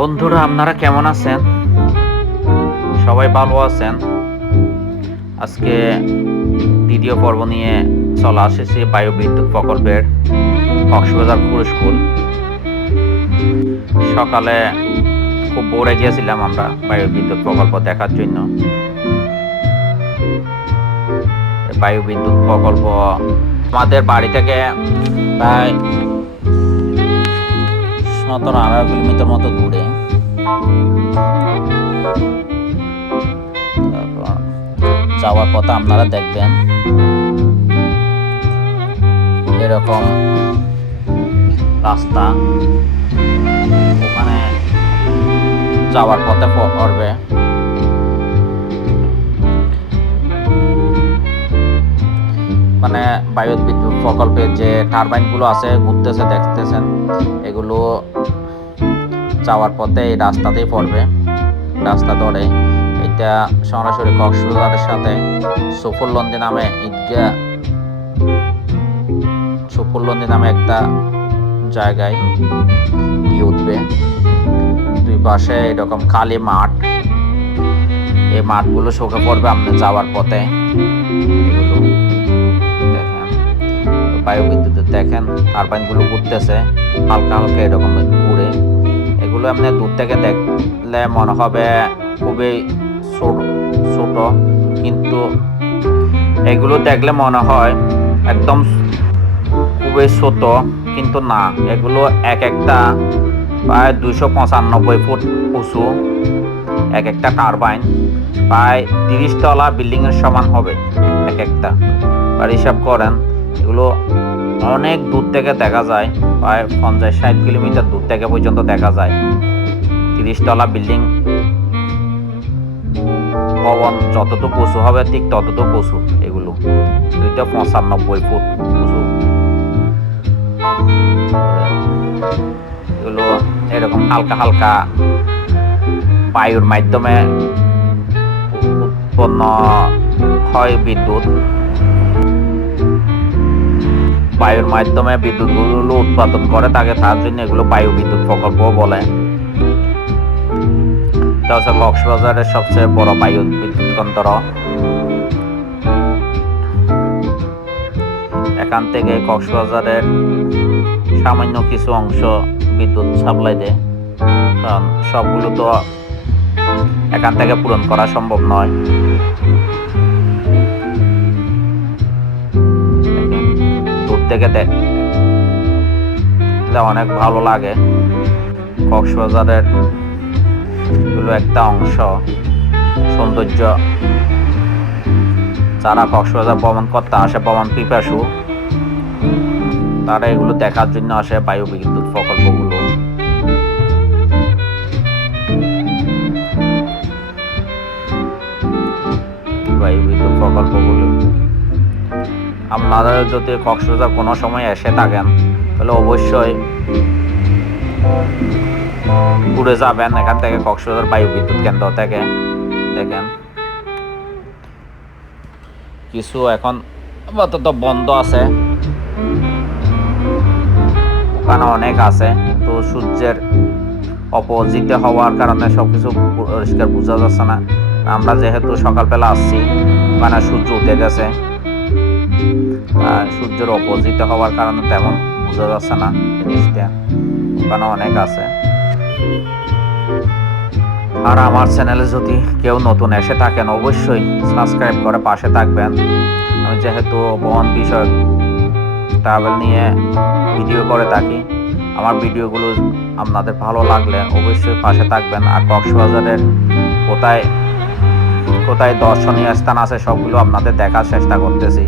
বন্ধুরা, আপনারা কেমন আছেন? সবাই ভালো আছেন? আজকে দ্বিতীয় পর্ব নিয়ে চলে আসেছি বায়ু বিদ্যুৎ প্রকল্পের কক্সবাজার স্কুল সকালে খুব বোরে গিয়েছিলাম আমরা বায়ু বিদ্যুৎ প্রকল্প দেখার জন্য। এই বায়ু বিদ্যুৎ প্রকল্প আমাদের বাড়ি থেকে প্রায় সতেরো আড়াই কিলোমিটার মতো দূরে। যাওয়ার পথে আপনারা দেখবেন এরকম রাস্তা ওখানে যাওয়ার পথে পড়বে মানে বায়ু বিদ্যুৎ প্রকল্পের যে টারবাইনগুলো আছে, ঘুরতেছে দেখতেছেন এগুলো যাওয়ার পথে এই রাস্তাতেই পড়বে। রাস্তা ধরে এটা সরাসরি কক্সবাজারের সাথে সুফুল্লন্দি নামে ঈদগাহ সুফুল্লন্দি নামে একটা জায়গায় গিয়ে উঠবে। দুই পাশে এরকম খালি মাঠ। এই মাঠগুলো শোকে পড়বে, আপনি যাওয়ার পথে। এগুলো বায়ু বিদ্যুতের দেখেন, টারবাইনগুলো ঘুরতেছে হালকা হালকা এরকম ঘুরে এগুলো এমনি দূর থেকে দেখলে মনে হবে খুবই ছোট কিন্তু এগুলো দেখলে মনে হয় একদম খুবই ছোট, কিন্তু না, এগুলো এক একটা প্রায় দুশো পঁচানব্বই ফুট উঁচু, এক একটা টারবাইন, প্রায় তিরিশ তলা বিল্ডিংয়ের সমান হবে, এক একটা। আর হিসাব করেন এগুলো অনেক দূর থেকে দেখা যায়, প্রায় পঞ্চাশ ষাট কিলোমিটার দূর থেকে পর্যন্ত দেখা যায়। তিরিশতলা বিল্ডিং, ভবন যতটুকু উঁচু হবে ঠিক ততটুকু উঁচু এগুলো। দুইটা পঁচানব্বই ফুট উঁচু। এগুলো এরকম হালকা হালকা বায়ুর মাধ্যমে উৎপন্ন হয় বিদ্যুৎ। বায়ুর মাধ্যমে বিদ্যুৎগুলো উৎপাদন করে, তাকে তার জন্য এগুলো বায়ু বিদ্যুৎ প্রকল্প বলে। এটা হচ্ছে কক্সবাজারের সবচেয়ে বড় বায়ু বিদ্যুৎ কেন্দ্র। এখান থেকে কক্সবাজারের সামান্য কিছু অংশ বিদ্যুৎ সাপ্লাই দেয়। কারণ সবগুলো তো এখান থেকে পূরণ করা সম্ভব নয়। থেকে দেখলে অনেক ভালো লাগে। কক্সবাজারের একটা অংশ। সৌন্দর্য। যারা কক্সবাজার ভ্রমণ করতে আসে, ভ্রমণ পিপাসু, তারা এগুলো দেখার জন্য আসে বায়ু বিদ্যুৎ প্রকল্পগুলো। বায়ু বিদ্যুৎ প্রকল্পগুলো। আপনারা যদি কক্সবাজার কোনো সময় এসে থাকেন, তাহলে অবশ্যই ঘুরে যাবেন এখান থেকে কক্সবাজার বায়ু বিদ্যুৎ কেন্দ্র থেকে। দেখেন। কিছু এখন আপাতত বন্ধ আছে। ওখানে অনেক আছে, তো সূর্যের অপোজিটে হওয়ার কারণে সব কিছু পরিষ্কার বোঝা যাচ্ছে না। আমরা যেহেতু সকালবেলা আসছি, ওখানে সূর্য উঠে গেছে। আর সূর্যের অপোজিটে হওয়ার কারণে তেমন বোঝা যাচ্ছে না জিনিসটা ওখানে অনেক আছে। আর আমার চ্যানেলে যদি কেউ নতুন এসে থাকেন, অবশ্যই সাবস্ক্রাইব করে পাশে থাকবেন। আমি যেহেতু বহন বিষয় ট্রাভেল নিয়ে ভিডিও করে থাকি, আমার ভিডিওগুলো আপনাদের ভালো লাগলে অবশ্যই পাশে থাকবেন। আর কক্সবাজারের কোথায় কোথায় দর্শনীয় স্থান আছে, সবগুলো আপনাদের দেখার চেষ্টা করতেছি।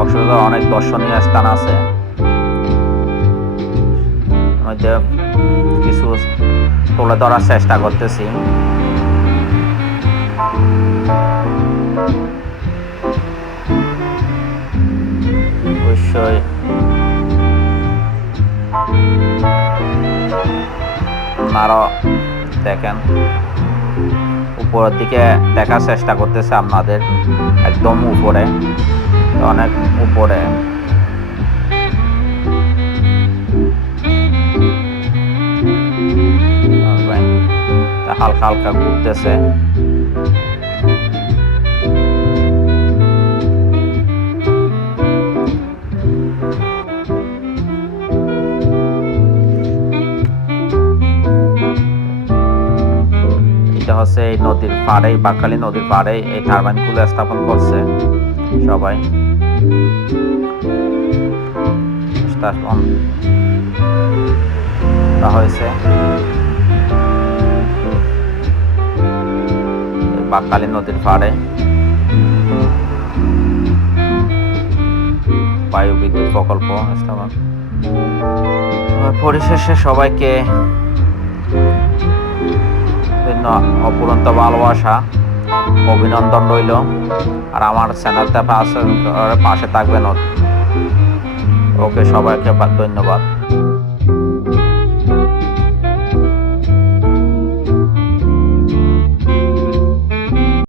কক্সবাজার অনেক দর্শনীয় স্থান আছে। মধ্যে কিছু তুলে ধরার চেষ্টা করতেছি। অবশ্যই। আপনারাও দেখেন। উপরের দিকে দেখার চেষ্টা করতেছে আপনাদের একদম উপরে অনেক উপরে। হালকা হালকা ঘুরতেছে। এটা হচ্ছে এই নদীর পাড়ে বাকালি নদীর পাড়ে এই টারবাইনগুলো স্থাপন করছে সবাই। স্থাপন হয়েছে। বাকালি নদীর পাড়ে। বায়ু বিদ্যুৎ প্রকল্প পরিশেষে সবাইকে বিভিন্ন অপুরন্ত ভালোবাসা অভিনন্দন রইল। আর আমার চ্যানেলটা পাশে থাকবেন ওকে সবাইকে ধন্যবাদ।